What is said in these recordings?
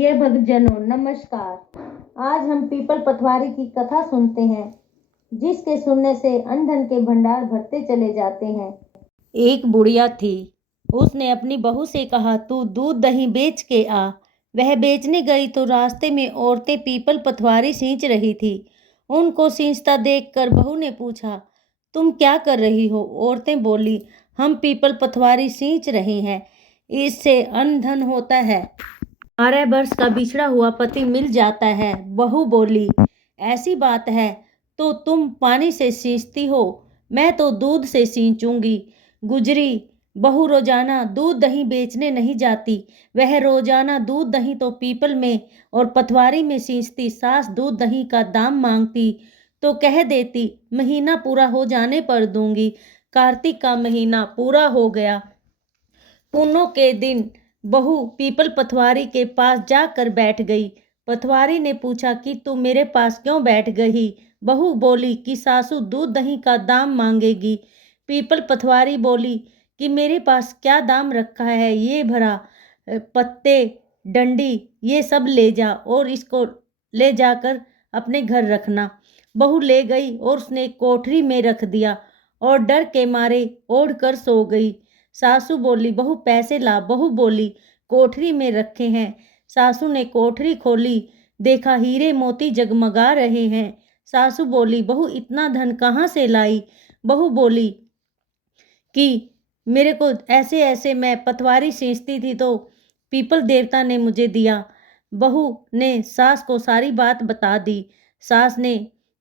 प्रिय भक्तजनों नमस्कार। आज हम पीपल पथवारी की कथा सुनते हैं, जिसके सुनने से अंधन के भंडार भरते चले जाते हैं। एक बुढ़िया थी। उसने अपनी बहू से कहा, तू दूध दही बेच के आ। वह बेचने गई तो रास्ते में औरतें पीपल पथवारी सींच रही थी। उनको सींचता देखकर बहू ने पूछा, तुम क्या कर रही हो? औरतें बोली, हम पीपल पथवारी सींच रही हैं, इससे अंधन होता है, 12 वर्ष का बिछड़ा हुआ पति मिल जाता है। बहू बोली, ऐसी बात है तो तुम पानी से सींचती हो, मैं तो दूध से सींचूंगी। गुजरी बहू रोजाना दूध दही बेचने नहीं जाती। वह रोजाना दूध दही तो पीपल में और पथवारी में सींचती। सास दूध दही का दाम मांगती तो कह देती, महीना पूरा हो जाने पर दूंगी। कार्तिक का महीना पूरा हो गया। पूनों के दिन बहू पीपल पथवारी के पास जाकर बैठ गई। पथवारी ने पूछा कि तू मेरे पास क्यों बैठ गई? बहू बोली कि सासू दूध दही का दाम मांगेगी। पीपल पथवारी बोली कि मेरे पास क्या दाम रखा है, ये भरा पत्ते डंडी ये सब ले जा और इसको ले जाकर अपने घर रखना। बहू ले गई और उसने कोठरी में रख दिया और डर के मारे ओढ़ कर सो गई। सासू बोली, बहू पैसे ला। बहू बोली, कोठरी में रखे हैं। सासू ने कोठरी खोली, देखा हीरे मोती जगमगा रहे हैं। सासू बोली, बहू इतना धन कहाँ से लाई? बहू बोली कि मेरे को ऐसे ऐसे मैं पटवारी सींचती थी तो पीपल देवता ने मुझे दिया। बहू ने सास को सारी बात बता दी। सास ने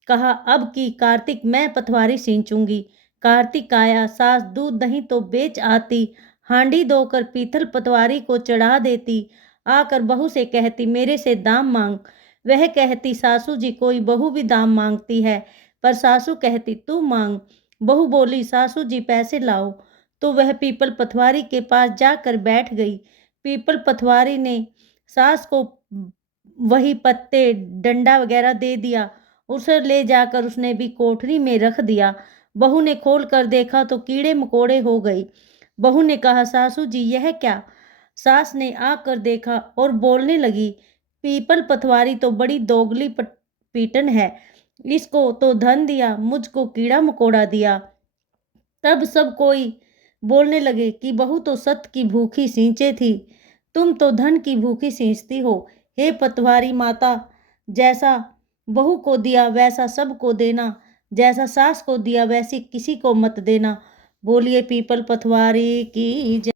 कहा, अब की कार्तिक मैं पटवारी सींचूंगी। कार्तिक आया, सास दूध दही तो बेच आती, हांडी धोकर पीतल पटवारी को चढ़ा देती। आकर बहू से कहती, मेरे से दाम मांग। वह कहती, सासू जी कोई बहू भी दाम मांगती है, पर सासू कहती तू मांग। बहू बोली, सासू जी पैसे लाओ। तो वह पीपल पथवारी के पास जाकर बैठ गई। पीपल पथवारी ने सास को वही पत्ते डंडा वगैरह दे दिया। उसे ले जाकर उसने भी कोठरी में रख दिया। बहू ने खोल कर देखा तो कीड़े मकोड़े हो गई। बहू ने कहा, सासू जी यह क्या? सास ने आकर देखा और बोलने लगी, पीपल पथवारी तो बड़ी दोगली पीटन है, इसको तो धन दिया, मुझको कीड़ा मकोड़ा दिया। तब सब कोई बोलने लगे कि बहू तो सत की भूखी सींचे थी, तुम तो धन की भूखी सींचती हो। हे पटवारी माता, जैसा बहू को दिया वैसा सबको देना, जैसा सास को दिया वैसी किसी को मत देना। बोलिए पीपल पटवारी की जय।